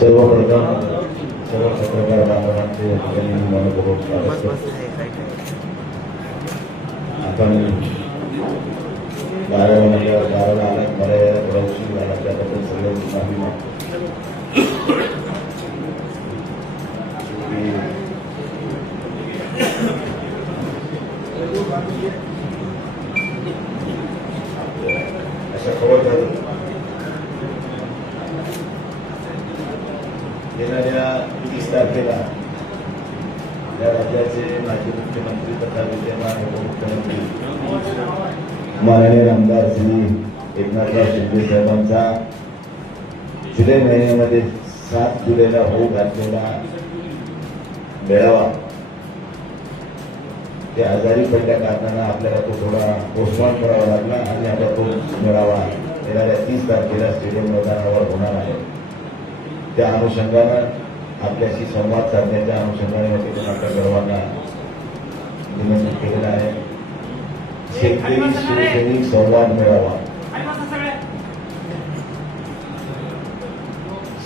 सर्वप्रथम सर्व पत्रकार बांधवांचे मनपूर्वक स्वागत करतो. आपण बाराला आल्यात मला थोडा उशीर झाला त्याबद्दल सगळ्यांची माफी मागतो. अशा खबर झालं येणाऱ्या 30 तारखेला या राज्याचे माजी मुख्यमंत्री तथा विद्यमान उपमुख्यमंत्री माननीय आमदार श्री एकनाथराव शिंदे साहेबांचा जुलै महिन्यामध्ये 7 जुलैला होऊ घातलेला मेळावा ते आजारी पडल्या कारणानं आपल्याला तो थोडा पोस्टपोन करावा लागला आणि आता तो मेळावा येणाऱ्या 30 तारखेला स्टेडियम मैदानावर होणार आहे. त्या अनुषंगानं आपल्याशी संवाद साधण्याच्या अनुषंगाने आपल्या सर्वांना विनंती केलेला आहे. शेतकरी शिवसैनिक संवाद मेळावा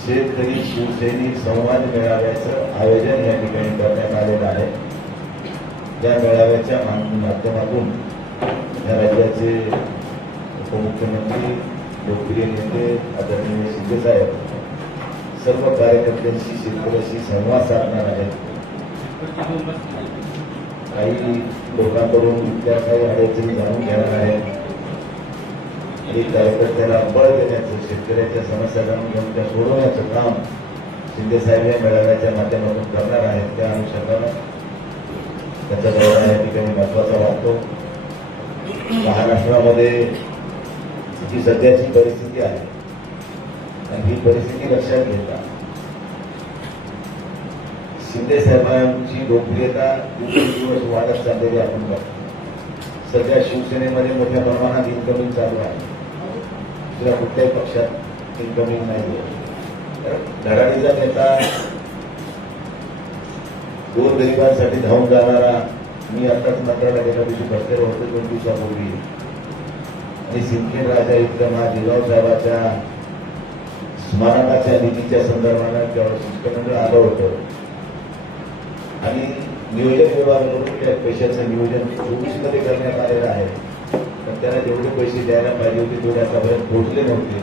शेतकरी शिवसैनिक संवाद मेळाव्याचं आयोजन या ठिकाणी करण्यात आलेलं आहे. या मेळाव्याच्या माध्यमातून या राज्याचे उपमुख्यमंत्री लोकप्रिय नेते आदरणीय शिंदे साहेब सर्व कार्यकर्त्यांशी शेतकऱ्यांशी संवाद साधणार आहेत. काही लोकांकडून त्या काही अडचणी जाणून घेणार आहेत आणि कार्यकर्त्याला बळ देण्याचं शेतकऱ्याच्या समस्या जाणून घेऊन त्या सोडवण्याचं काम शिंदे साहेब या मेळाव्याच्या माध्यमातून करणार आहेत. त्या अनुषंगानं त्याचा दौरा या ठिकाणी महत्वाचा वाटतो. महाराष्ट्रामध्ये जी सध्याची परिस्थिती आहे आणि ही परिस्थिती लक्षात घेता शिंदे साहेबांची लोकप्रियता दिवसेंदिवस वाढत चाललेली आपण बघतो. सध्या शिवसेनेमध्ये मोठ्या प्रमाणात इन्कमिंग चालू आहे. दुसऱ्या कुठल्याही पक्षात इन्कमिंग नाही आहे. धडाडीचा नेता गोरगरिबांसाठी धावून जाणारा मी आताच मंत्रालयात गेल्या दिवशी बसलेलो होतो 2 दिवसापूर्वी आणि सिंदखेड राजा इथल्या महादेवराव साहेबांच्या स्मारकाच्या निधीच्या संदर्भानं त्यावेळेस शिष्टमंडळ आलं होतं आणि नियोजन विभागाकडून त्या पैशाचं नियोजन 24 मध्ये करण्यात आलेलं आहे. पण त्याला जेवढे पैसे द्यायला पाहिजे होते तेवढे आतापर्यंत पोहोचले नव्हते.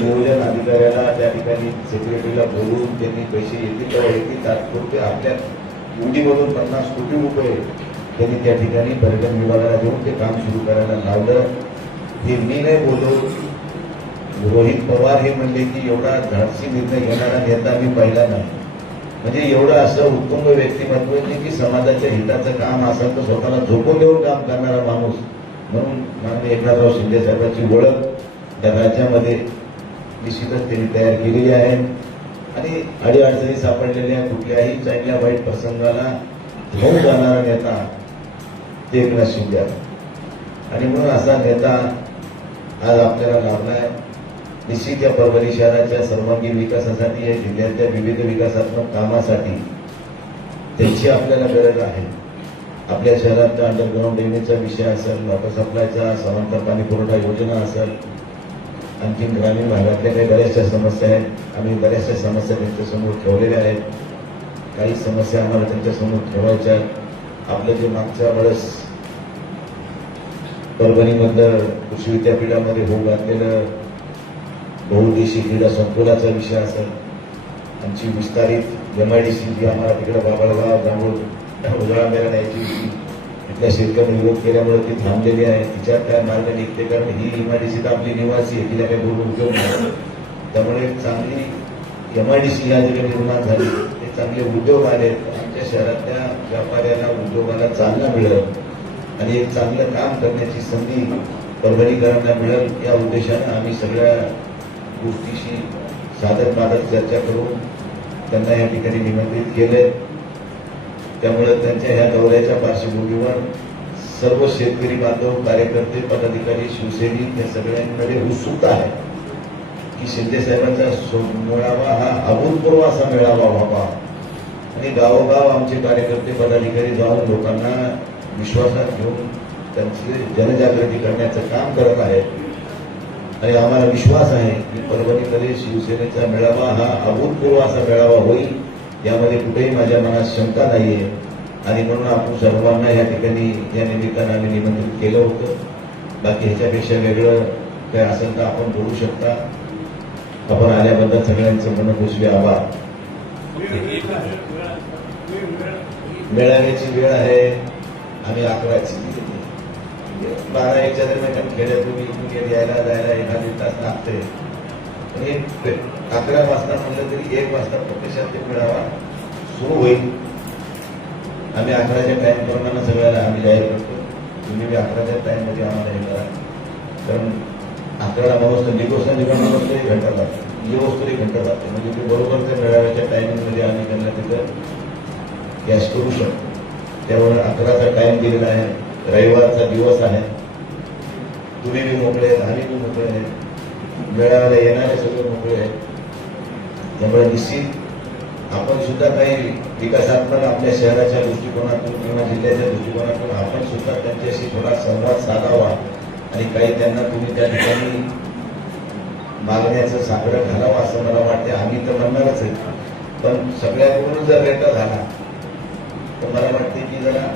नियोजन अधिकाऱ्याला त्या ठिकाणी सेक्रेटरीला बोलून त्यांनी पैसे येतील तेव्हा येतील तात्पुरते आपल्या उडीमधून 50 कोटी रुपये त्यांनी त्या ठिकाणी पर्यटन विभागाला देऊन ते काम सुरू करायला लावलं. हे मी नाही बोललो, रोहित पवार हे म्हणले की एवढा धाडसी निर्णय घेणारा नेता मी पाहिला नाही. म्हणजे एवढं असं उत्तुंग व्यक्तिमत्व की समाजाच्या हिताचं काम असेल तर स्वतःला झोपून देऊन काम करणारा माणूस म्हणून माननीय एकनाथराव शिंदे साहेबांची ओळख त्या राज्यामध्ये निश्चितच त्यांनी तयार केलेली आहे आणि अडीअडचणी सापडलेल्या कुठल्याही चांगल्या वाईट प्रसंगाला घेऊन जाणारा नेता ते एकनाथ शिंदे आणि म्हणून असा नेता आज आपल्याला लाभलाय. निश्चित या परभणी शहराच्या सर्वांगीण विकासासाठी या जिल्ह्याच्या विविध विकासात्मक कामासाठी त्यांची आपल्याला गरज आहे. आपल्या शहराच्या अंडरग्राऊंड ड्रेनेजचा विषय असेल, वॉटर सप्लायचा, समांतर पाणी पुरवठा योजना असेल, आणखी ग्रामीण भागातल्या काही बऱ्याचशा समस्या आहेत. आम्ही बऱ्याचशा समस्या त्यांच्यासमोर ठेवलेल्या आहेत. काही समस्या आम्हाला त्यांच्यासमोर ठेवायच्या. आपलं जे मागच्या वेळेस परभणीमधलं कृषी विद्यापीठामध्ये होऊ घातलेलं बहुउद्देशीय क्रीडा संकुलाचा विषय असेल, आमची विस्तारित MIDC जी आम्हाला तिकडे बाबळगाव जांभूळ उजळा मेला न्यायची होती, तिथल्या शेतकऱ्यांनी विरोध केल्यामुळे ती थांबलेली आहे. तिच्यात काय मार्ग निघते कारण ही MIDC तर आपली निवासी आहे, तिला काही बोलून उपयोग नाही. त्यामुळे चांगली MIDC या ठिकाणी निर्माण झाली, ते चांगले उद्योग आले. आमच्या शहरातल्या व्यापाऱ्याला उद्योगाला चालना मिळेल आणि एक चांगलं काम करण्याची संधी परभणीकरांना मिळेल या उद्देशाने आम्ही सगळ्या गोष्टीशी साधक बाधक चर्चा करून त्यांना या ठिकाणी निमंत्रित केले. त्यामुळे त्यांच्या ह्या दौऱ्याच्या पार्श्वभूमीवर सर्व शेतकरी बांधव, कार्यकर्ते, पदाधिकारी, शिवसैनिक या सगळ्यांकडे उत्सुकता आहे की शिंदे साहेबांचा मेळावा हा अभूतपूर्व असा मेळावा व्हावा आणि गावोगाव आमचे कार्यकर्ते, पदाधिकारी जाऊन लोकांना विश्वासात घेऊन त्यांची जनजागृती करण्याचं काम करत आहेत. आणि आम्हाला विश्वास आहे की परभणीमध्ये शिवसेनेचा मेळावा हा अभूतपूर्व असा मेळावा होईल, यामध्ये कुठेही माझ्या मनात शंका नाहीये. आणि म्हणून आपण सर्वांना या ठिकाणी या निमित्तानं आम्ही निमंत्रित केलं होतं. बाकी ह्याच्यापेक्षा वेगळं काय असेल तर आपण बोलू शकता. आपण आल्याबद्दल सगळ्यांचं मनपूर्वक आभार. मेळाव्याची वेळ आहे आम्ही 11ची 12-1च्या दरम्यान खेड्यातून यायला जायला एखादी तास लागते. पण 11 वाजता म्हणलं तरी 1 वाजता प्रत्यक्षात ते मेळावा सुरू होईल. आम्ही 11च्या टाइम प्रमाणे सगळ्याला आम्ही जाहीर करतो. तुम्ही 11च्या टाइममध्ये आम्हाला हे करा. कारण 11ला माणूस तर निघोस माणूस तरी घंटा लागतो, निघोस तरी घंटा लागते. म्हणजे ते बरोबर त्या मेळाव्याच्या टायमिंगमध्ये आम्ही त्यांना तिथं कॅश करू शकतो. त्यामुळे 11चा टाइम दिलेला आहे. रविवारचा दिवस आहे. तुम्ही बी मोकळे आहेत, आम्ही बी मोकळे आहेत, मेळाव्याला येणारे सगळे मोकळे आहेत. त्यामुळे निश्चित आपण सुद्धा काही विकासात्मक आपल्या शहराच्या दृष्टिकोनातून किंवा जिल्ह्याच्या दृष्टिकोनातून आपण सुद्धा त्यांच्याशी थोडा संवाद साधावा आणि काही त्यांना तुम्ही त्या ठिकाणी मागण्याचं साकडं घालावं असं मला वाटते. आम्ही तर म्हणणारच आहे, पण सगळ्याकडून जर रेटा झाला तर मला वाटते की जरा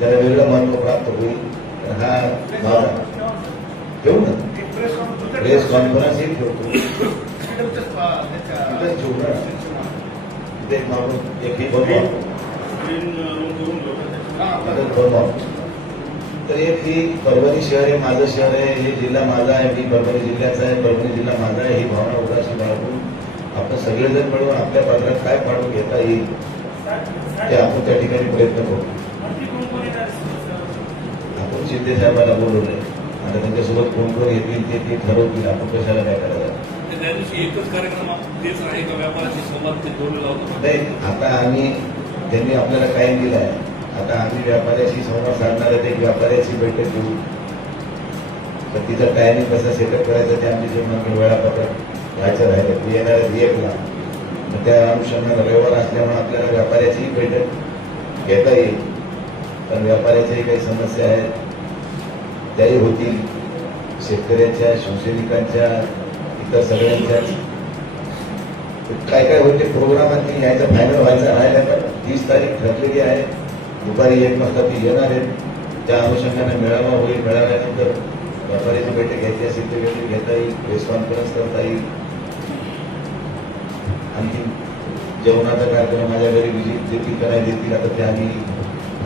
त्याला वेगळं महत्व प्राप्त होईल. हा माझा ठेवू ना, प्रेस कॉन्फरन्सही ठेवतो ठेवू ना. ते मागून एकही बनवा तर एक ही परभणी शहर हे माझं शहर आहे, हे जिल्हा माझा आहे, मी परभणी जिल्ह्याचा आहे, परभणी जिल्हा माझा आहे, ही भावना उदासी बाळगून आपण सगळेजण मिळून आपल्या पदरात काय पाडून घेता येईल ते आपण त्या ठिकाणी प्रयत्न करू. आपण शिंदे साहेबांना बोलवलंय, आता त्यांच्यासोबत कोण कोण येतील ते ठरवतील. आपण कशाला काय करायला त्या दिवशी एकच कार्यक्रम तेच आहे का व्यापाराशी संवाद ते जोडलेला होता? नाही, आता आम्ही त्यांनी आपल्याला टाइम दिला आहे. आता आम्ही व्यापाऱ्याशी संवाद साधणार आहे. एक व्यापाऱ्याची बैठक घेऊ, तर तिचा टायमिंग कसा सेटअप करायचा ते आमची जेवण वेळापत्रक व्हायचं राहिलं. ते येणार 1ला, मग त्या अनुषंगाने रविवार असल्यामुळे आपल्याला व्यापाऱ्याचीही बैठक घेता येईल. कारण व्यापाऱ्याच्याही काही समस्या आहेत त्याही होतील, शेतकऱ्यांच्या, शिवसैनिकांच्या, इतर सगळ्यांच्या काय काय होते प्रोग्रामांनी यायचं फायनल व्हायचं राहिलं. तर 30 तारीख ठरलेली आहे, दुपारी 1 वाजता ती येणार आहेत. त्या अनुषंगाने मेळावा होईल. मेळाव्यानंतर व्यापाऱ्याची बैठक घ्यायची असेल तर वेगळी घेता येईल, प्रेस कॉन्फरन्स करता येईल. आणखी जेवणाचा कार्यक्रम माझ्या घरी विजिट देखील करायला देतील. आता ते आम्ही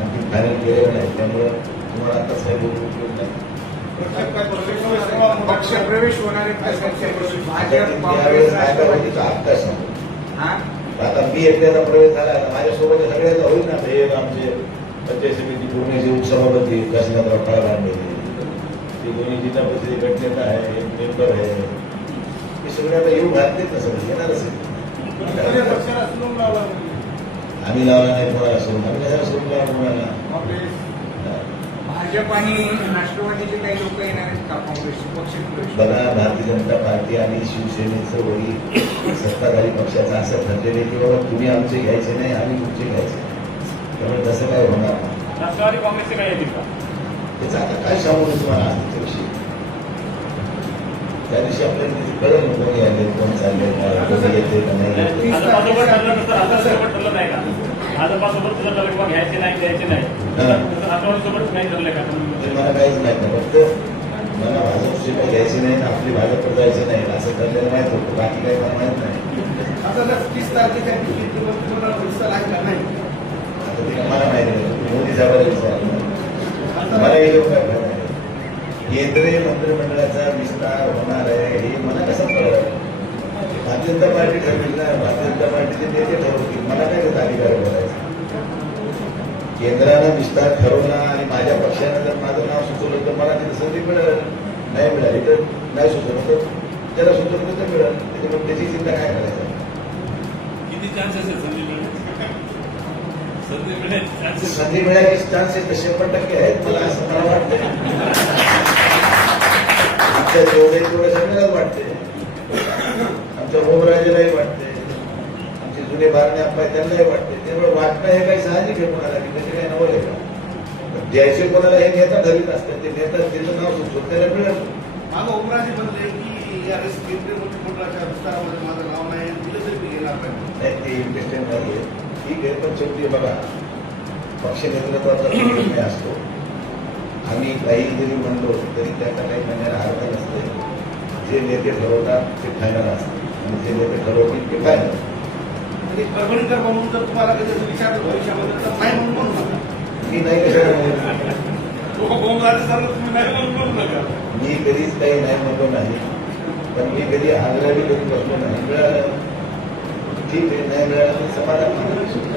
आणखी फायनल केलेलं नाही, त्यामुळे तुम्हाला आता साहेब बोलून उपयोग नाही. पक्षप्रवेश होणारे आत्ता सांगू. आता मी एकट्याचा प्रवेश झाला, माझ्यासोबत सगळ्याचा होईल ना. हे आमचे पंचायत समिती पूर्णचे उपसभापती काशीनाथराव काळभांडे, ते दोन्ही जिल्हा परिषद गटनेता आहे, एक मेंबर आहे, हे सगळे आता येऊन घालतेच ना, सगळे येणारच आहे. आम्ही लावला नाही कोणाला सोडून, आम्ही कशाला सोडून लावा कोणाला. भाजप आणि राष्ट्रवादीचे काही लोक येणार आहेत का काँग्रेसचे पक्षप्रवेश? बघा, भारतीय जनता पार्टी आणि शिवसेनेचं वडील सत्ताधारी पक्षाचं असं ठरलेलं आहे की बाबा तुम्ही आमचे घ्यायचे नाही, आम्ही तुमचे घ्यायचे. त्यामुळे तसं काय होणार नाही. राष्ट्रवादी काँग्रेसचे काय येतील का? त्याचं आता काय सांगू तुम्हाला आज त्याच्याविषयी. त्या दिवशी आपल्याला कळलं ना कोणी आले, कोण चालले, कोणी येते का नाही येते. भाजपासोबत ठरलं नसतं, राष्ट्रवादीसोबत ठरलं नाही का? भाजपासोबत तुझं ठरलं घ्यायचे नाही द्यायचे नाही, राष्ट्रवादीसोबत नाही ठरलंय का? ते मला काहीच माहित नाही. फक्त मला भाजपशी काही घ्यायची नाही, आपली भाजपवर जायचं नाही असं ठरलेलं माहित होतं. बाकी काही मला माहित नाही. आता 30 तारखेच्या दिवशी लागला नाही. आता ते मला माहिती नाही. मोदी साहेबांना विचारलं, मला हे लोक काय करणार आहे. केंद्रीय मंत्रिमंडळाचा विस्तार होणार आहे हे मला कसं कळलं. भारतीय जनता पार्टी ठरवेल ना, भारतीय जनता पार्टीचे नेते ठरवतील. मला काय त्याचा अधिकार बोलायचा. केंद्रानं विस्तार ठरवला आणि माझ्या पक्षानं जर माझं नाव सुचवलं तर मला तिथे संधी मिळेल. नाही मिळाली तर नाही सुचवलं तर त्याला सुचवलं तर मिळेल. त्याच्यामुळे त्याची चिंता काय करायचं. किती चान्स असेल संधी मिळण्याचे? संधी मिळण्याचे चान्सेस संधी मिळायचे चान्सेस तर 100% आहेत. मला असं मला वाटतं. आमच्या तेवढे सगळ्यालाच वाटते. आमच्या ओमराजेलाही वाटते, आमचे जुने बारणे अप्पा त्यांनाही वाटते. त्यामुळे वाटणं हे काही साहजिक आहे कोणाला, की त्याचे काही नवल आहे का. द्यायचे कोणाला हे नेता ठरवीत असतात. ते नेता तिचं नाव सुचवत त्याला मिळत. मागं ओमराजे म्हणले की की या केंद्रीय मंत्रिमंडळाच्या विस्तारामध्ये माझं नाव नाही आणि दिलं तरी मी येणार नाही. नाही, ते इंटरेस्टेड नाही आहे. ठीक आहे, पण शेवटी बघा, पक्ष नेतृत्वाचा जो निर्णय असतो. आम्ही काही जरी म्हणलो तरी त्याचा काही म्हणण्याला अर्थ नसते. जे नेते ठरवतात ते फायनल असते आणि जे नेते ठरवतील ते फायनल. आणि परभणीकर म्हणून जर तुम्हाला कधी असं विचारलं भविष्यामध्ये तर नाही म्हणून म्हणू नका. मी नाही कशाला म्हणेन. गोंधळाचं झालं तुम्ही नाही म्हणून म्हणू नका. मी कधीच काही नाही म्हणलो नाही, पण मी कधी आग्रही कधी बसलो नाही. मिळालं ठीक आहे, नाही मिळालं तर समाधान मानायचं.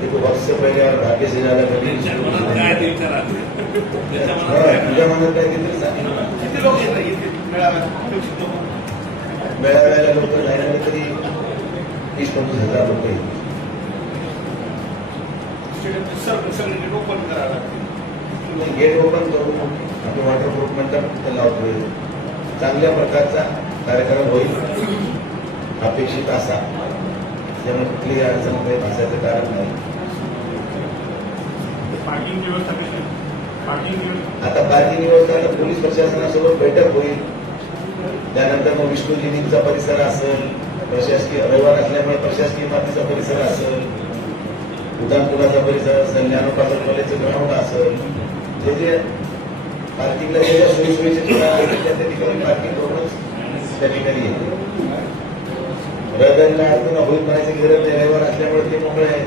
देखो वक्त से पहले और भाग्य से ज्यादा कभी तुझ्या मनात काय तिथे सांग. किती लोक येत नाही इथे मेळाव्यात अपेक्षित लोक. मेळाव्याला लोक नाही आले तरी 20-25,000 लोक येतील. स्टेडियमचे सगळे गेट ओपन करावं लागतील. गेट ओपन करून आम्ही वॉटरप्रूफ मंडप लावतोय. चांगल्या प्रकारचा कार्यक्रम होईल अपेक्षित असा. त्यामुळे कुठलीही अडचण काही भासायचं कारण नाही. पार्किंग व्यवस्था कशी? पार्किंग व्यवस्था आता पार्किंग व्यवस्था आता पोलीस प्रशासनासोबत बैठक होईल. त्यानंतर मग विष्णूजींचा परिसर असेल, प्रशासकीय रविवार असल्यामुळे प्रशासकीय मातीचा परिसर असेल, उड्डाणपुलाचा परिसर असेल, ज्ञानोपासन कॉलेजचं ग्राउंड असेल. जे जे पार्किंगला जे सोयीसोयीचे ठिकाण आहेत त्या ठिकाणी पार्किंग करूनच त्या ठिकाणी येते. रहदारीला अडचण होईल म्हणायची गरज नाही. रविवार असल्यामुळे ते मोकळे आहे.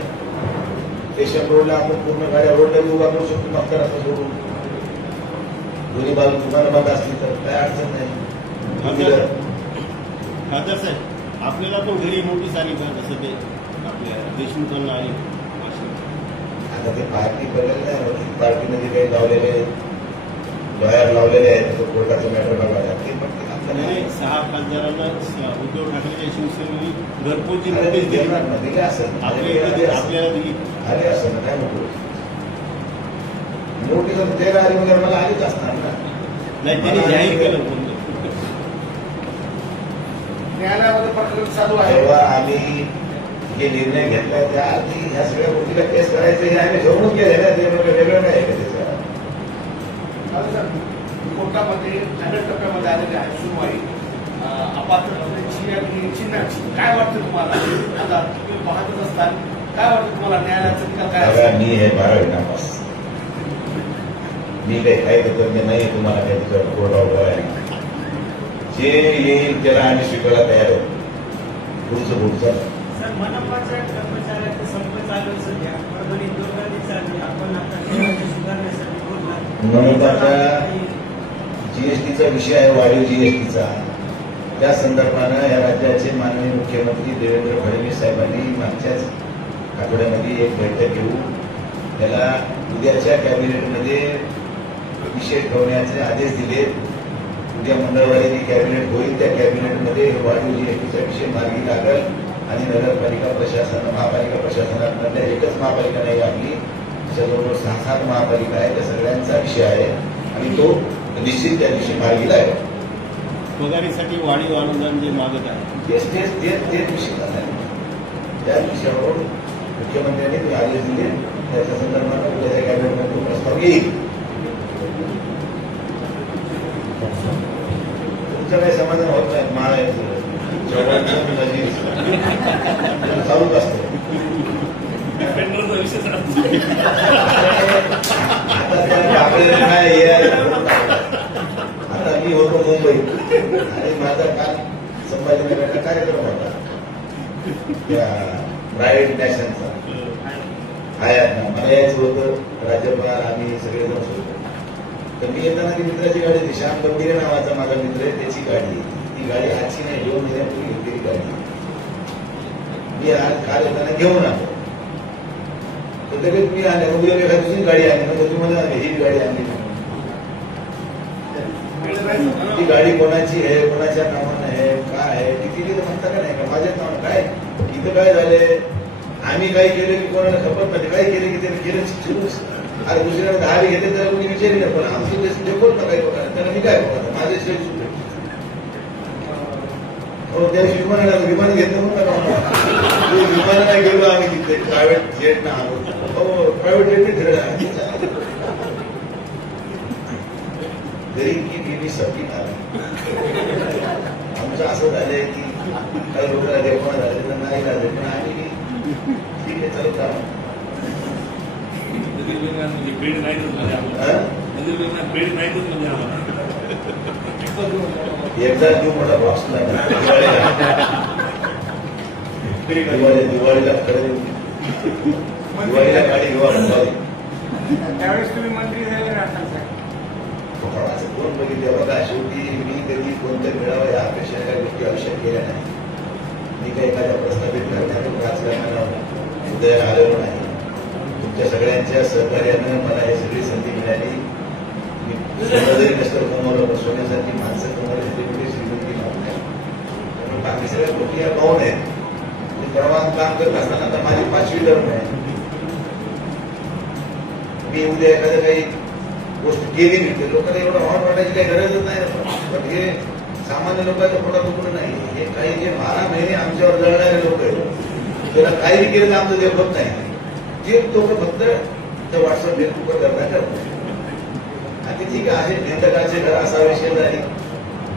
स्टेशन रोडला आपण पूर्ण गाड्या रोडला उभा करू शकतो मागच्या रस्ता सोडून. दोन्ही बाजू दुकानं बंद असली तर काय अडचण नाही. खासदार साहेब, आपल्याला पण घरी नोटीस आली का? जसं ते आपल्या देशमुखांना आली. आता ते पार्टी बदल नाही. पार्टीमध्ये काही लावलेले बाहेर लावलेले आहेत. तो कोर्टाचं मॅटर बघायला ते पण नाही, 6 खासदारांना उद्धव ठाकरेच्या शिवसेनेने घरपोच अरे नोटीस दिली. देणार ना, दिले असेल आपल्याला दिली. आले असेल ना, काय नको नोटीस द्यायला आली वगैरे मला आलीच असणार ना. नाही, त्यांनी जाहीर केलं. न्यायालयामध्ये प्रकरण चालू आहे. जेव्हा आम्ही जे निर्णय घेतला त्या आधी ह्या सगळ्या गोष्टीला केस करायचं हे आम्ही ठरवून केले ना. ते वेगळं काय आहे का त्याचं? कोर्टामध्ये 100 टप्प्यामध्ये आलेले आहे सुनवाई अपात्रतेची आणि चिन्हाची. काय वाटतं तुम्हाला? आता तुम्ही पाहतच असताल, काय वाटतं तुम्हाला न्यायालयाचा निकाल काय बघा, असेल? मी हे 12वी नापास. मी काही कायदेतज्ञ नाही. तुम्हाला काही त्याच्यावर कोर्ट ऑर्डर आहे. जे येईल त्याला आम्ही स्वीकारायला तयार आहोत. पुढचं सर, मनपाच्या कर्मचाऱ्यांचं संप चालू आहे सध्या. परभणी दुर्गंधी चालली. आपण आता नियमाच्या सुधारण्यासाठी बोलला. मनपाचा जीएसटीचा विषय आहे, वाढीव जीएसटीचा. त्या संदर्भानं या राज्याचे माननीय मुख्यमंत्री देवेंद्र फडणवीस साहेबांनी मागच्याच आठवड्यामध्ये एक बैठक घेऊन त्याला उद्याच्या कॅबिनेटमध्ये विषय ठेवण्याचे आदेश दिले. उद्या मंगळवारी कॅबिनेट होईल. त्या कॅबिनेटमध्ये वाढीव जीएसटीचा विषय मार्गी लागेल आणि नगरपालिका प्रशासन महापालिका प्रशासनातल्या एकच महापालिका नाही आपली, जवळजवळ 6-7 महापालिका आहे. त्या सगळ्यांचा विषय आहे आणि तो निश्चित त्या दिवशी मार्गी लागेल. पगारीसाठी वाढीव अनुदान जे मागत आहे तेच विषय आहे. त्या विषयावर मुख्यमंत्र्यांनी आदेश दिले. त्याच्या संदर्भात उद्याच्या कॅबिनेटमध्ये तो प्रस्ताव येईल. तुमचं काही समाधान होत नाही. महाराष्ट्र चालूच असतं. पेट्रोलचा विषय आता मी होतो मुंबईत आणि माझा काल संभाजीनगरचा कार्यक्रम होता त्या प्रायव्हेट नॅशनचा. मला यायचं होतं. राज्यपाल आम्ही सगळेजण होतो. तर मी येताना ती मित्राची गाडी होती. श्याम गंभीर नावाचा माझा मित्र आहे. त्याची गाडी. ती गाडी आजची नाही, 2 महिन्यापूर्वी घेतलेली गाडी. मी आज काल येताना घेऊन आलो. तर लगेच मी आले. उद्या एखादी दुसरी गाडी आणली. मग तुम्ही मला ही गाडी आणली. ती गाडी कोणाची आहे, कोणाच्या नावानं आहे, काय आहे ती केली तर म्हणता का नाही का माझ्या नावानं? काय इथं काय झालंय? आम्ही काही केलं की कोणाला खपत नाही. काही केलं की त्याने केलं चिरूच. अरे दुसऱ्याला 10 घेते तर कोणी विचारलं. पण आमचं देखोल ना काही लोकांना त्याला मी काय बघा माझे शेअर सुटले. हो, त्या दिवशी विमान घेतलं म्हणून विमानं नाही गेलो आम्ही तिथे. प्रायव्हेट जेट ना आलो. हो, प्रायव्हेट जेटने फिरला. गरीब की बीवी सबकी नाराज. आमचं असं झालंय की काही लोक देवपणा झाले तर नाही झाले पण आम्ही ठीक आहे चालू का बीड नाहीतच म्हणजे आम्हाला बीड नाहीतच म्हणजे आम्हाला एकदा देऊ मोठा बॉक्स दिवाळीला खरं दिवाळीला गाडी घेऊ त्यावेळेस तुम्ही मंत्री झाले राहता साहेब. कोणाचं कोण बघितलं बघा शेवटी मी कधी कोणत्या मिळावं या अपेक्षा काही गोष्टी आयुष्यात केल्या नाही मी काही एखाद्या प्रस्थापित करण्यातून राजकारणाला उदयाला आलेलो नाही तुमच्या सगळ्यांच्या सहकार्यानं मला ही सगळी संधी मिळाली मी सोनं जरी नसतं कमवलं पण सोन्यासारखी माणसं कमवली ती कुठे श्रीमंती नव्हती त्यामुळे बाकी सगळ्या गोष्टी या पाहून आहेत मी परवा काम करत असताना आता माझी 5वी टर्म आहे मी उद्या एखादं काही गोष्ट केली नाही तर लोकांना एवढं वाट वाटायची काही गरजच नाही पण हे सामान्य लोकांचं पोटात दुखणं नाही हे काही जे 12 महिने आमच्यावर जळणारे लोक आहेत त्याला काही केलं तर आमचं देव होत नाही जे लोक फक्त त्या व्हॉट्सअप फेसबुकवर करतात आणि ठीक आहे नेंदकाचे घर असावे शेजारी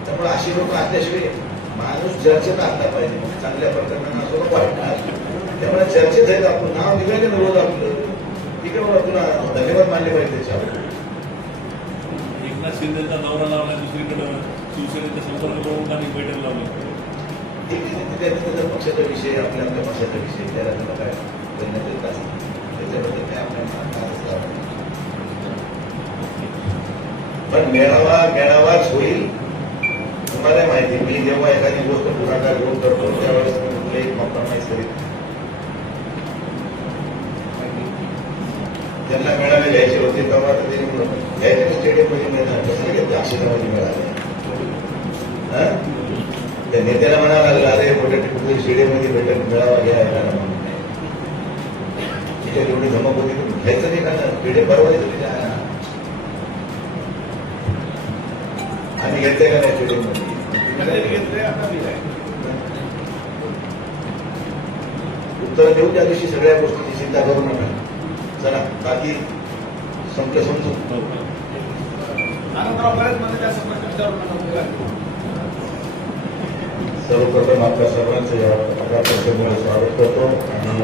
त्यामुळे अशी लोक असल्याशिवाय माणूस चर्चेत असला पाहिजे चांगल्या प्रकरणानं असं नको वाटणार त्यामुळे चर्चेत आहेत आपण नाव निघायचं ना रोज आपलं ठीक आहे बाबा तुला धन्यवाद मानले पाहिजे त्याच्यावर एकनाथ शिंदेचा दौरा लावला दुसरीकडे शिवसेनेच्या संपर्क प्रमुखांनी बैठक लावली ठीक आहे त्याचा पक्षाचा विषय आपल्या आपल्या पक्षाचा विषय त्याला त्याला काय करण्यात येत असतं त्याच्याबद्दल काय आपल्याला पण मेळावाच होईल तुम्हाला माहिती मी जेव्हा एखादी गोष्ट पुढाकार घेऊन करतो त्यावेळेस मी कुठलेही कॉम्प्रोमाइज करीत ज्यांना मेळावे घ्यायचे होते तेव्हा घ्यायचे स्टेडियममध्ये मिळणार कसं घेतलं अक्षरामध्ये मिळाले त्या नेत्याला म्हणावं लागलं अरे मोठ्या कुठे स्टेडियममध्ये भेटत मेळावा घ्यायला तिथे एवढी धमक होती घ्यायचं नाही का स्टेडियम परवायचं तिथे आम्ही घेतलंय का नाही स्टेडियममध्ये घेतलंय आता मी काय उत्तर देऊ त्या दिवशी सगळ्या गोष्टीची चिंता करू नका चला बाकी संपलं समजून आनंदराव बरेच मध्ये त्या समस्या विचारू नका सर्वप्रथम आपल्या सर्वांचं या प्रकारात स्वागत करतो आणि